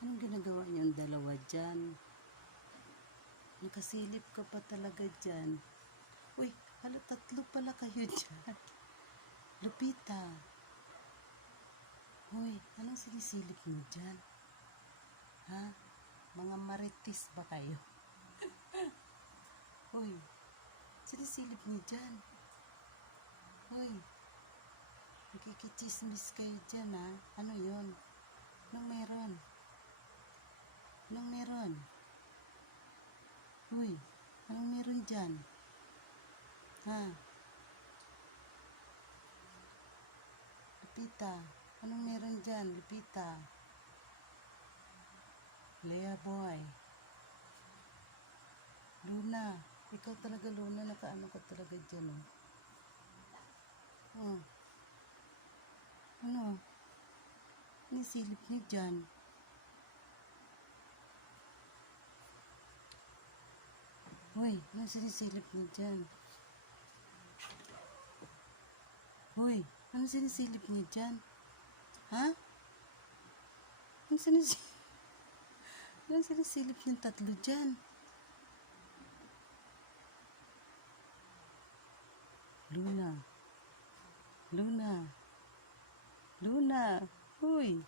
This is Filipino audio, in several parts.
Anong ginagawa niyong dalawa dyan? Nakasilip ka pa talaga dyan. Uy, tatlo pala kayo dyan. Lupita. Uy, anong sinisilip niyo dyan? Ha? Mga marites ba kayo? Uy, sinisilip niyo dyan. Uy, nakikichismis kayo dyan ha? Ano yun? Anong meron? Anong meron? Uy, anong meron dyan? Ha? Lupita, anong meron dyan? Lupita. Lea boy. Luna, ikaw talaga Luna, nakaano ka talaga dyan oh. Oh. Ano? Nisilip niyo dyan. Uy, ano sinisilip niyo dyan? Uy, ano sinisilip niyo dyan? Ha? Ano sinisilip niyo tatlo dyan? Luna. Luna. Luna. Uy.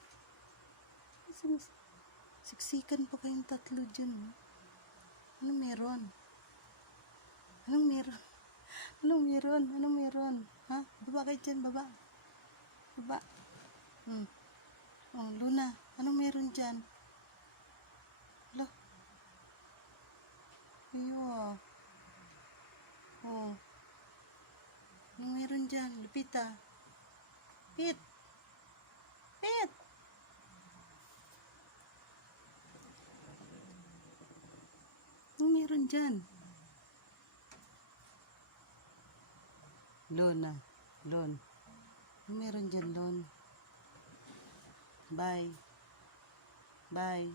Siksikan pa kayong tatlo dyan. Oh. Anong meron? Anong meron? Anong meron? Anong meron? Ha? Baba kayo dyan, baba. Baba. Oh, Luna, anong meron dyan? Hala. Ayo. Oh. Anong meron dyan? Lupita. Pit. Pit. Anong meron dyan? Luna. Lon. Anong meron dyan, Lon? Bye. Bye.